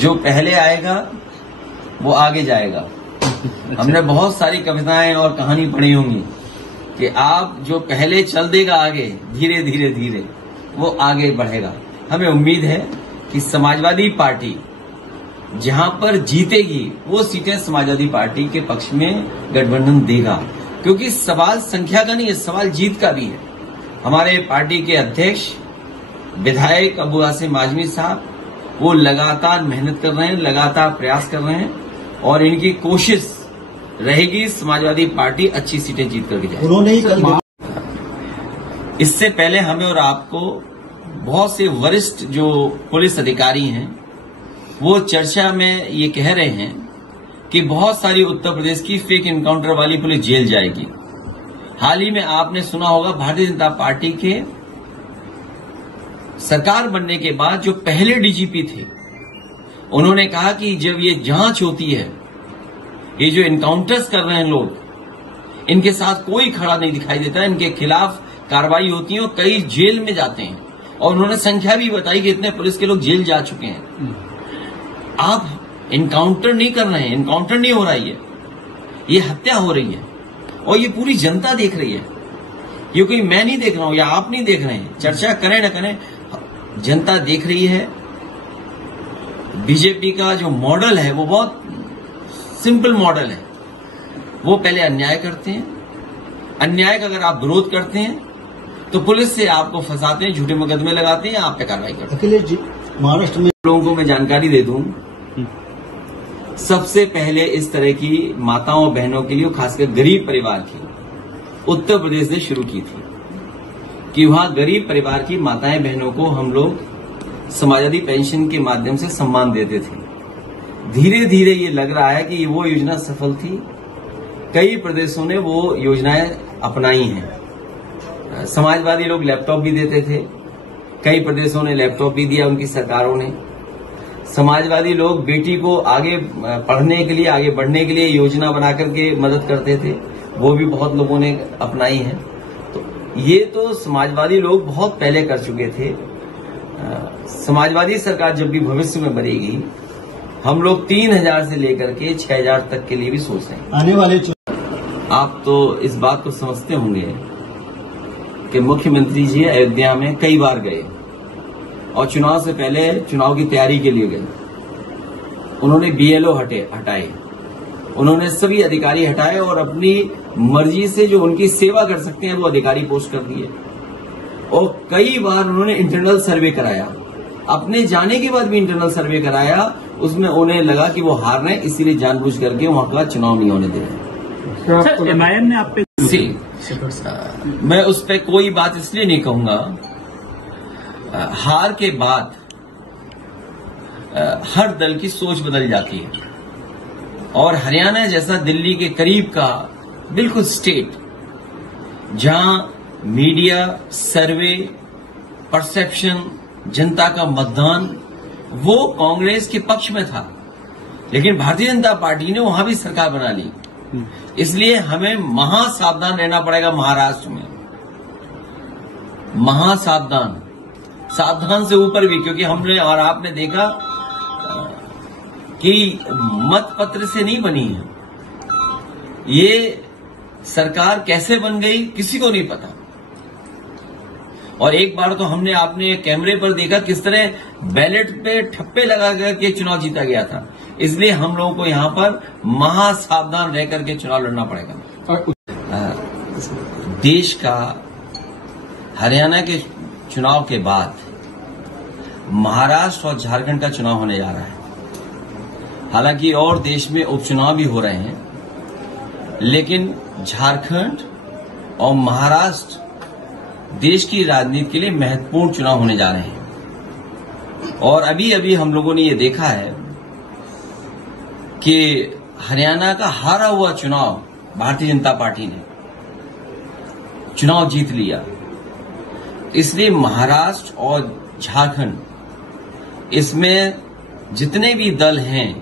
जो पहले आएगा वो आगे जाएगा। हमने बहुत सारी कविताएं और कहानी पढ़ी होंगी कि आप जो पहले चल देगा आगे, धीरे धीरे धीरे वो आगे बढ़ेगा। हमें उम्मीद है कि समाजवादी पार्टी जहां पर जीतेगी वो सीटें समाजवादी पार्टी के पक्ष में गठबंधन देगा, क्योंकि सवाल संख्या का नहीं है, सवाल जीत का भी है। हमारे पार्टी के अध्यक्ष विधायक अबू आसिम आजमी साहब वो लगातार मेहनत कर रहे हैं, लगातार प्रयास कर रहे हैं और इनकी कोशिश रहेगी समाजवादी पार्टी अच्छी सीटें जीत करके जाए। उन्होंने ही कल इससे पहले हमें और आपको बहुत से वरिष्ठ जो पुलिस अधिकारी हैं वो चर्चा में ये कह रहे हैं कि बहुत सारी उत्तर प्रदेश की फेक इनकाउंटर वाली पुलिस जेल जाएगी। हाल ही में आपने सुना होगा भारतीय जनता पार्टी के सरकार बनने के बाद जो पहले डीजीपी थे उन्होंने कहा कि जब ये जांच होती है, ये जो इनकाउंटर्स कर रहे हैं लोग, इनके साथ कोई खड़ा नहीं दिखाई देता, इनके खिलाफ कार्रवाई होती है और कई जेल में जाते हैं। और उन्होंने संख्या भी बताई कि इतने पुलिस के लोग जेल जा चुके हैं। आप इनकाउंटर नहीं कर रहे हैं, इनकाउंटर नहीं हो रहा है, ये हत्या हो रही है और ये पूरी जनता देख रही है। ये कोई मैं नहीं देख रहा हूं या आप नहीं देख रहे हैं, चर्चा करें न करें, जनता देख रही है। बीजेपी का जो मॉडल है वो बहुत सिंपल मॉडल है। वो पहले अन्याय करते हैं, अन्याय का अगर आप विरोध करते हैं तो पुलिस से आपको फंसाते हैं, झूठे मुकदमे लगाते हैं, आप पे कार्रवाई करते हैं। अखिलेश जी, महाराष्ट्र में लोगों को मैं जानकारी दे दूं, सबसे पहले इस तरह की माताओं बहनों के लिए, खासकर गरीब परिवार की, उत्तर प्रदेश ने शुरू की थी कि वहां गरीब परिवार की माताएं बहनों को हम लोग समाजवादी पेंशन के माध्यम से सम्मान देते थे। धीरे धीरे ये लग रहा है कि वो योजना सफल थी, कई प्रदेशों ने वो योजनाएं अपनाई हैं। समाजवादी लोग लैपटॉप भी देते थे, कई प्रदेशों ने लैपटॉप भी दिया उनकी सरकारों ने। समाजवादी लोग बेटी को आगे पढ़ने के लिए, आगे बढ़ने के लिए योजना बना करके मदद करते थे, वो भी बहुत लोगों ने अपनाई है। तो ये तो समाजवादी लोग बहुत पहले कर चुके थे। समाजवादी सरकार जब भी भविष्य में बनेगी, हम लोग 3000 से लेकर के 6000 तक के लिए भी सोच रहे हैं। आने वाले आप तो इस बात को समझते होंगे कि मुख्यमंत्री जी अयोध्या में कई बार गए और चुनाव से पहले चुनाव की तैयारी के लिए गए। उन्होंने बीएलओ हटाए, उन्होंने सभी अधिकारी हटाए और अपनी मर्जी से जो उनकी सेवा कर सकते हैं वो अधिकारी पोस्ट कर दिए। और कई बार उन्होंने इंटरनल सर्वे कराया, अपने जाने के बाद भी इंटरनल सर्वे कराया। उसमें उन्हें लगा कि वो हार रहे हैं, इसीलिए जानबूझ करके वहां का चुनाव नहीं होने दे रहे। एमआईएम ने आप पे मैं उस पर कोई बात इसलिए नहीं कहूंगा, हार के बाद हर दल की सोच बदल जाती है और हरियाणा जैसा दिल्ली के करीब का बिल्कुल स्टेट, जहां मीडिया, सर्वे, परसेप्शन, जनता का मतदान वो कांग्रेस के पक्ष में था, लेकिन भारतीय जनता पार्टी ने वहां भी सरकार बना ली। इसलिए हमें महासावधान रहना पड़ेगा महाराष्ट्र में, महासावधान, सावधान से ऊपर भी, क्योंकि हमने और आपने देखा कि मत पत्र से नहीं बनी है ये सरकार, कैसे बन गई किसी को नहीं पता। और एक बार तो हमने आपने कैमरे पर देखा किस तरह बैलेट पे ठप्पे लगा करके चुनाव जीता गया था। इसलिए हम लोगों को यहां पर महासावधान रह करके चुनाव लड़ना पड़ेगा। देश का हरियाणा के चुनाव के बाद महाराष्ट्र और झारखंड का चुनाव होने जा रहा है। हालांकि और देश में उपचुनाव भी हो रहे हैं, लेकिन झारखंड और महाराष्ट्र देश की राजनीति के लिए महत्वपूर्ण चुनाव होने जा रहे हैं। और अभी अभी हम लोगों ने ये देखा है कि हरियाणा का हारा हुआ चुनाव भारतीय जनता पार्टी ने चुनाव जीत लिया। इसलिए महाराष्ट्र और झारखंड, इसमें जितने भी दल हैं,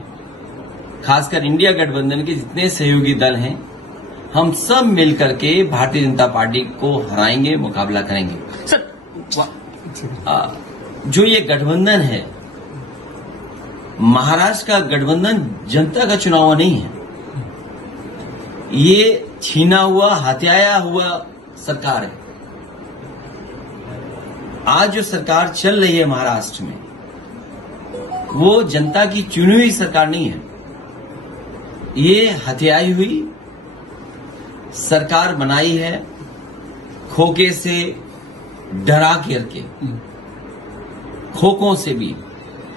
खासकर इंडिया गठबंधन के जितने सहयोगी दल हैं, हम सब मिलकर के भारतीय जनता पार्टी को हराएंगे, मुकाबला करेंगे। सर, जो ये गठबंधन है महाराष्ट्र का गठबंधन जनता का चुनाव नहीं है। ये छीना हुआ, हत्याया हुआ सरकार है। आज जो सरकार चल रही है महाराष्ट्र में, वो जनता की चुनी हुई सरकार नहीं है। ये हत्याई हुई सरकार बनाई है, खोखे से डरा करके, खोखों से भी।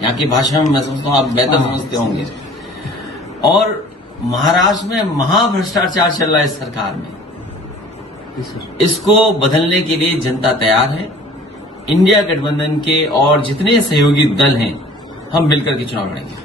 यहाँ की भाषा में मैं समझता हूं आप बेहतर समझते होंगे। और महाराष्ट्र में महाभ्रष्टाचार चल रहा है इस सरकार में। इसको बदलने के लिए जनता तैयार है। इंडिया गठबंधन के और जितने सहयोगी दल हैं, हम मिलकर के चुनाव लड़ेंगे।